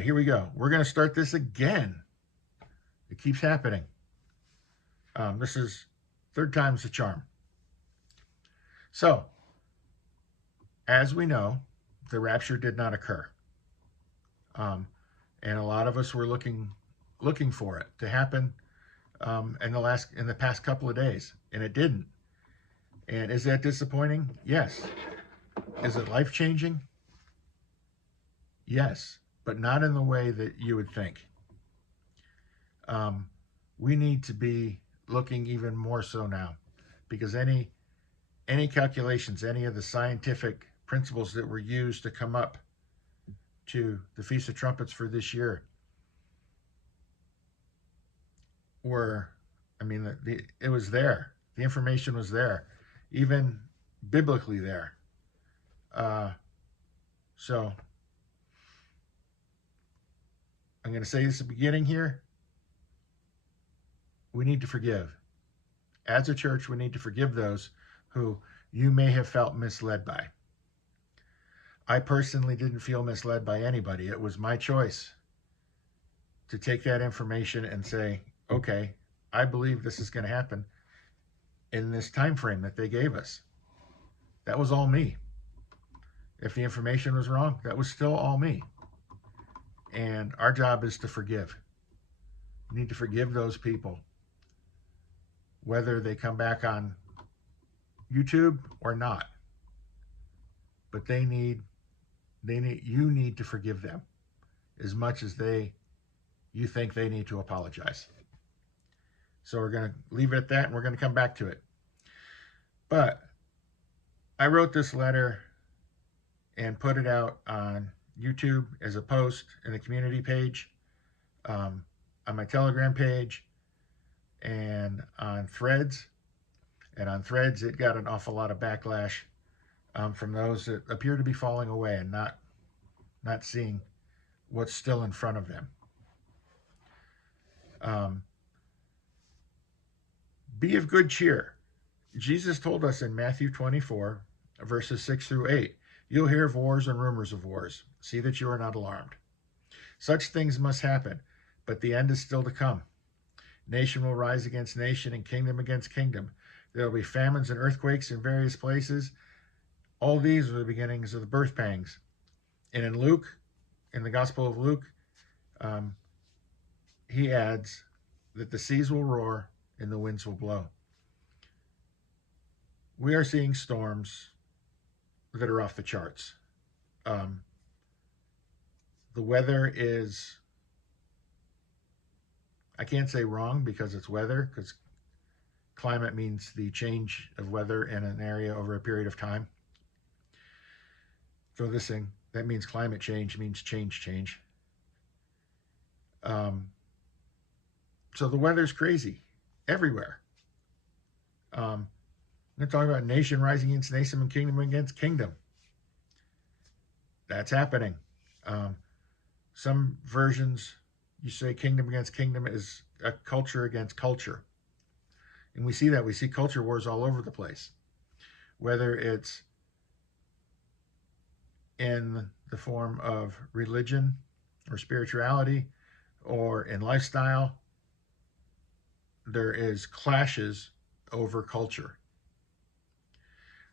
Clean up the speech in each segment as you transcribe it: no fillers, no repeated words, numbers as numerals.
right, here we go. We're going to start this again. It keeps happening. This is third time's the charm. So, as we know, the rapture did not occur, and a lot of us were looking for it to happen in the past couple of days, and it didn't. And is that disappointing? Yes. Is it life changing? Yes, but not in the way that you would think. We need to be looking even more so now, because any calculations, any of the scientific principles that were used to come up to the Feast of Trumpets for this year were, I mean, it was there. The information was there, even biblically there. So I'm going to say this at the beginning here. We need to forgive. As a church, we need to forgive those who you may have felt misled by. I personally didn't feel misled by anybody. It was my choice to take that information and say, okay, I believe this is going to happen in this time frame that they gave us. That was all me. If the information was wrong, that was still all me. And our job is to forgive. We need to forgive those people, whether they come back on YouTube or not. But you need to forgive them as much as you think they need to apologize. So we're going to leave it at that, and we're going to come back to it. But I wrote this letter and put it out on YouTube as a post in the community page, on my Telegram page, and on Threads. And on Threads, it got an awful lot of backlash from those that appear to be falling away and not seeing what's still in front of them. Be of good cheer. Jesus told us in Matthew 24, verses 6 through 8, you'll hear of wars and rumors of wars. See that you are not alarmed. Such things must happen, but the end is still to come. Nation will rise against nation and kingdom against kingdom. There will be famines and earthquakes in various places. All these are the beginnings of the birth pangs. And in the Gospel of Luke, he adds that the seas will roar and the winds will blow. We are seeing storms that are off the charts. The weather is, I can't say wrong because it's weather, because climate means the change of weather in an area over a period of time. So this thing, that means climate change means change. So the weather's crazy everywhere. They're talking about nation rising against nation and kingdom against kingdom. That's happening. Some versions, you say kingdom against kingdom is a culture against culture. And we see that. We see culture wars all over the place. Whether it's in the form of religion or spirituality or in lifestyle, there is clashes over culture.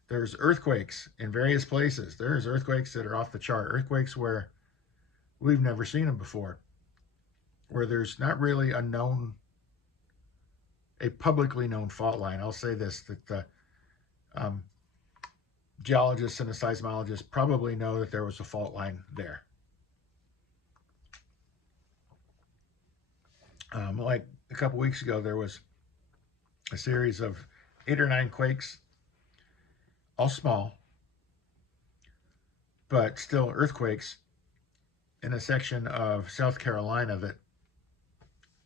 There's earthquakes in various places. There's earthquakes that are off the chart. Earthquakes where we've never seen them before. Where there's not really a publicly known fault line. I'll say this, that the geologists and the seismologists probably know that there was a fault line there. Like a couple weeks ago, there was a series of 8 or 9 quakes, all small, but still earthquakes in a section of South Carolina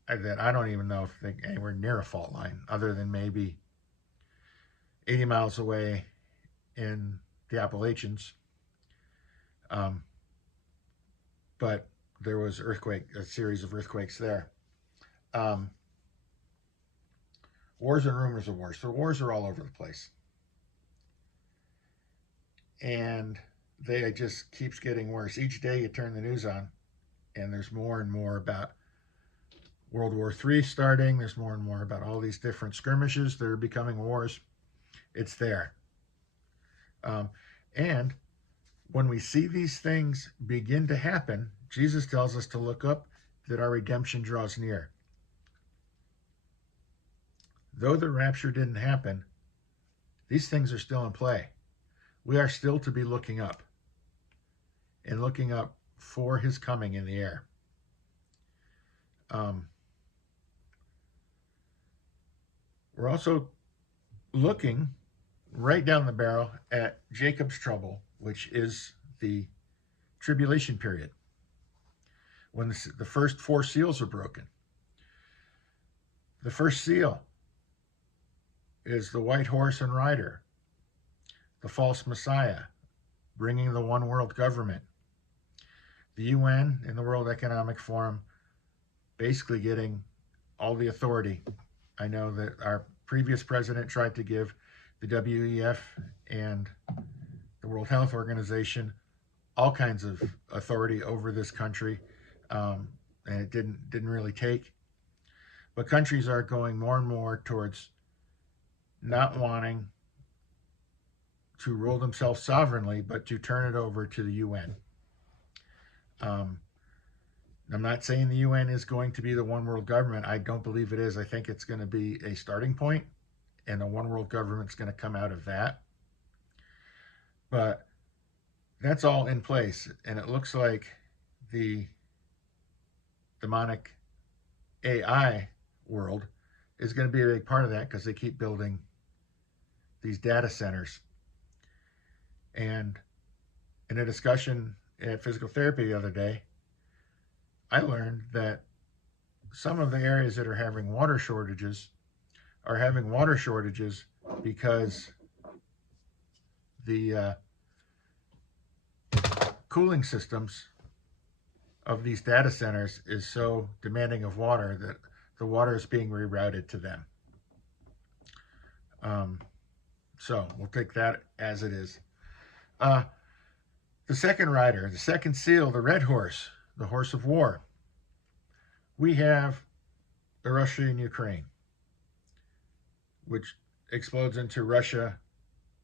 that I don't even know if they're anywhere near a fault line, other than maybe 80 miles away in the Appalachians. But there was a series of earthquakes there. Wars and rumors of wars. So wars are all over the place. And they just keeps getting worse. Each day you turn the news on, And there's more and more about World War III starting. There's more and more about all these different skirmishes that are becoming wars. It's there. Um, and when we see these things begin to happen, Jesus tells us to look up, that our redemption draws near. Though the rapture didn't happen, these things are still in play. We are still to be looking up and looking up for his coming in the air. We're also looking right down the barrel at Jacob's trouble, which is the tribulation period, when the first four seals are broken. The first seal is the white horse and rider, the false Messiah, bringing the one world government. The UN and the World Economic Forum basically getting all the authority. I know that our previous president tried to give the WEF and the World Health Organization all kinds of authority over this country, and it didn't really take. But countries are going more and more towards not wanting to rule themselves sovereignly, but to turn it over to the UN. I'm not saying the UN is going to be the one world government. I don't believe it is. I think it's going to be a starting point, and the one world government is going to come out of that. But that's all in place, and it looks like the demonic AI world is going to be a big part of that, because they keep building these data centers. And in a discussion at physical therapy the other day, I learned that some of the areas that are having water shortages are having water shortages because the cooling systems of these data centers is so demanding of water that the water is being rerouted to them. So we'll take that as it is. The second rider, the second seal, the red horse, the horse of war. We have Russia and Ukraine, which explodes into Russia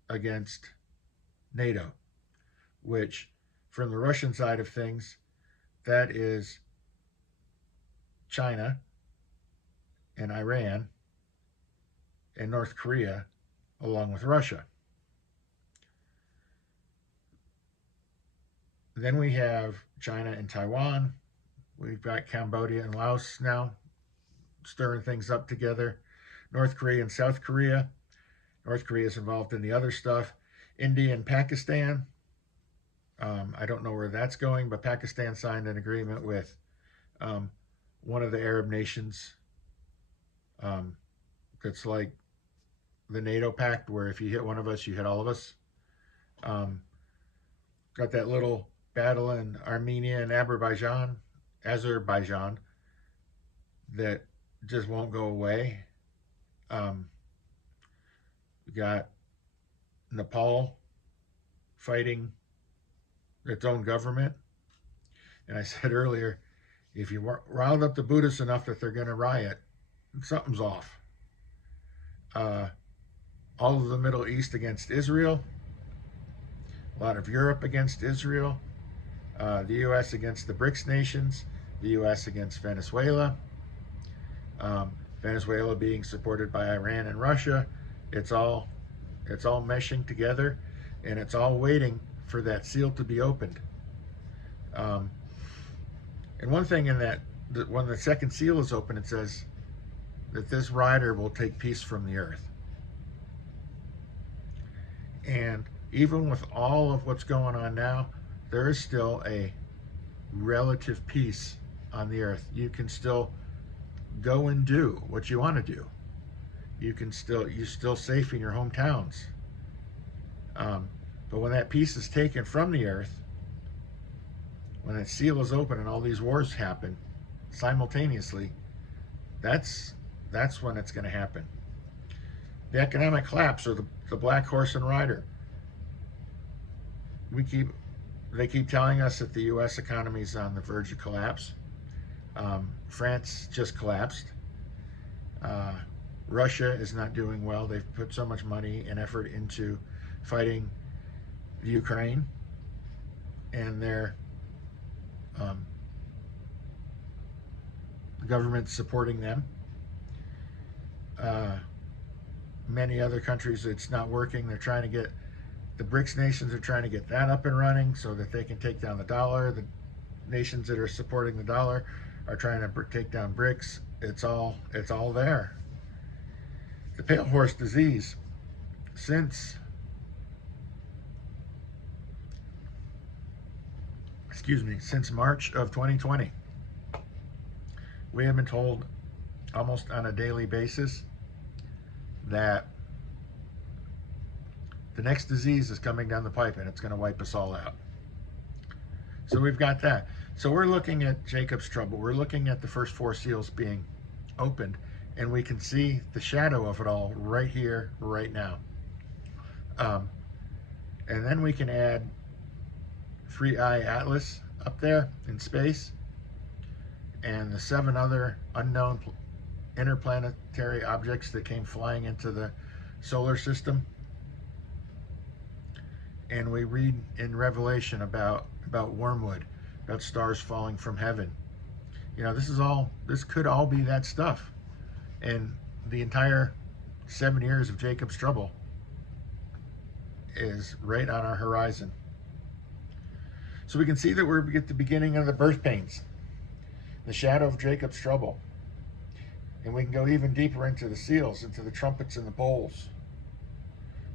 against NATO, which, from the Russian side of things, that is China and Iran and North Korea, along with Russia. Then we have China and Taiwan. We've got Cambodia and Laos now stirring things up together. North Korea and South Korea. North Korea is involved in the other stuff. India and Pakistan. I don't know where that's going, but Pakistan signed an agreement with one of the Arab nations that's like the NATO pact, where if you hit one of us, you hit all of us. Got that little battle in Armenia and Azerbaijan that just won't go away. We got Nepal fighting its own government. And I said earlier, if you riled up the Buddhists enough that they're going to riot, something's off. All of the Middle East against Israel, a lot of Europe against Israel, the U.S. against the BRICS nations, the U.S. against Venezuela, Venezuela being supported by Iran and Russia. It's all meshing together, and it's all waiting for that seal to be opened. And one thing in that, when the second seal is open, it says that this rider will take peace from the earth. And even with all of what's going on now, there is still a relative peace on the earth. You can still go and do what you want to do. You're still safe in your hometowns. But when that peace is taken from the earth, when that seal is open and all these wars happen simultaneously, that's when it's going to happen. The economic collapse, or the black horse and rider. The They keep telling us that the U.S. economy is on the verge of collapse. France just collapsed. Russia is not doing well. They've put so much money and effort into fighting the Ukraine, and their the government's supporting them. Many other countries, it's not working. They're trying to get the BRICS nations are trying to get that up and running so that they can take down the dollar. The nations that are supporting the dollar are trying to take down BRICS. It's all there. The pale horse disease, since March of 2020, we have been told almost on a daily basis that the next disease is coming down the pipe and it's going to wipe us all out. So we've got that. So we're looking at Jacob's trouble. We're looking at the first 4 seals being opened, and we can see the shadow of it all right here, right now. And then we can add 3I Atlas up there in space, and the 7 other unknown interplanetary objects that came flying into the solar system. And we read in Revelation about wormwood, about stars falling from heaven. You know, this could all be that stuff. And the entire 7 years of Jacob's trouble is right on our horizon. So we can see that we're at the beginning of the birth pains, the shadow of Jacob's trouble. And we can go even deeper into the seals, into the trumpets and the bowls.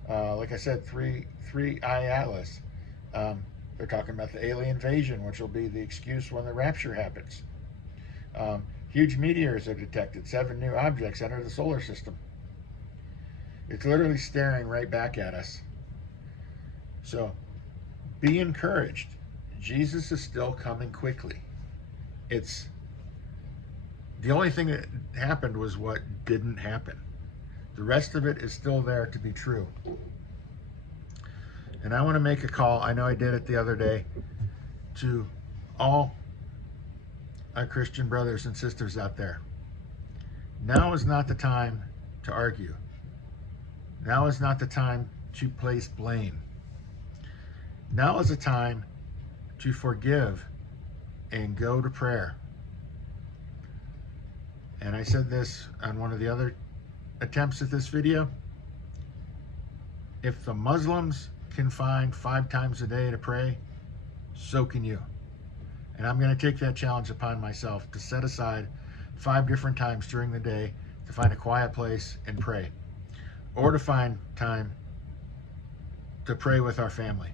Like I said, 3I Atlas. They're talking about the alien invasion, which will be the excuse when the rapture happens. Huge meteors are detected. 7 new objects enter the solar system. It's literally staring right back at us. So be encouraged. Jesus is still coming quickly. It's the only thing that happened was what didn't happen. The rest of it is still there to be true. And I want to make a call. I know I did it the other day, to all our Christian brothers and sisters out there. Now is not the time to argue. Now is not the time to place blame. Now is the time to forgive and go to prayer. And I said this on one of the other attempts at this video. If the Muslims can find 5 times a day to pray, so can you. And I'm going to take that challenge upon myself to set aside 5 different times during the day to find a quiet place and pray, or to find time to pray with our family.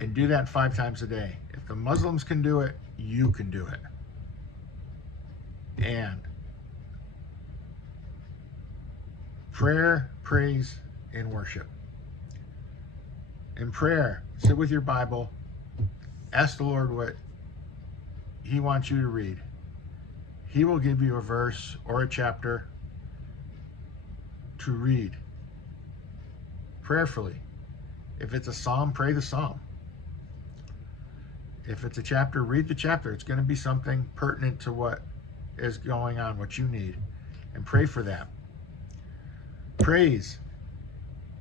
And do that 5 times a day. If the Muslims can do it, you can do it. And prayer, praise, and worship. In prayer, sit with your Bible, ask the Lord what He wants you to read. He will give you a verse or a chapter to read prayerfully. If it's a psalm, pray the psalm. If it's a chapter, read the chapter. It's going to be something pertinent to what is going on, what you need, and pray for that. Praise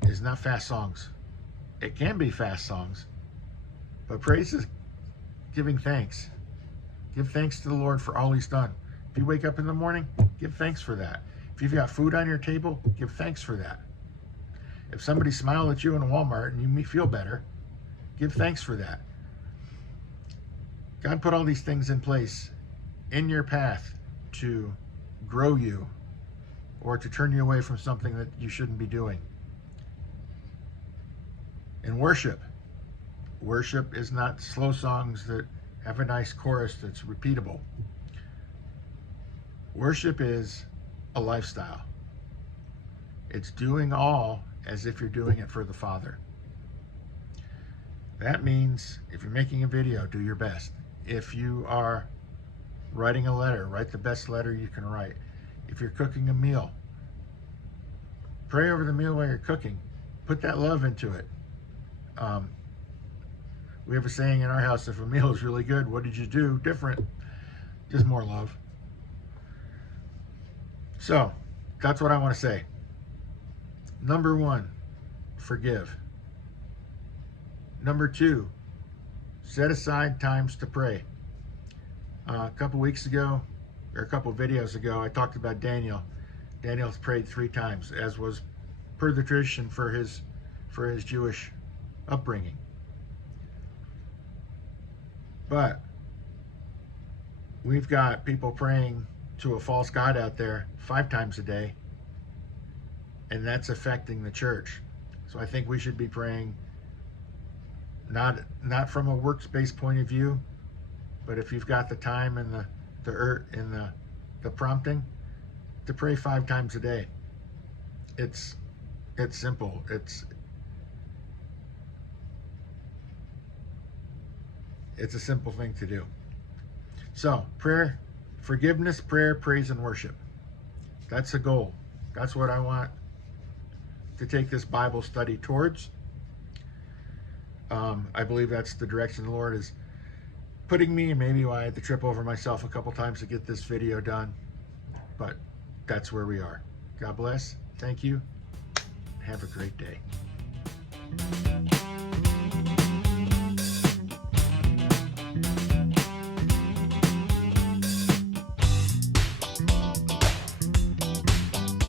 is not fast songs. It can be fast songs, but praise is giving thanks. Give thanks to the Lord for all He's done. If you wake up in the morning, give thanks for that. If you've got food on your table, give thanks for that. If somebody smiled at you in Walmart and you feel better, give thanks for that. God put all these things in place in your path to grow you or to turn you away from something that you shouldn't be doing. And worship. Worship is not slow songs that have a nice chorus that's repeatable. Worship is a lifestyle. It's doing all as if you're doing it for the Father. That means if you're making a video, do your best. If you are writing a letter, write the best letter you can write. If you're cooking a meal, pray over the meal while you're cooking. Put that love into it. Um, we have a saying in our house: if a meal is really good, what did you do different? Just more love. So that's what I want to say. Number one, forgive. Number two, set aside times to pray. A couple weeks ago, or a couple videos ago, I talked about Daniel. Daniel's prayed 3 times, as was per the tradition for his Jewish upbringing. But we've got people praying to a false god out there 5 times a day, and that's affecting the church. So I think we should be praying not from a works-based point of view, but if you've got the time and the prompting to pray 5 times a day. It's simple. It's a simple thing to do. So prayer, forgiveness, prayer, praise, and worship. That's the goal. That's what I want to take this Bible study towards. I believe that's the direction the Lord is putting me, and maybe I had to trip over myself a couple times to get this video done, but that's where we are. God bless. Thank you. Have a great day.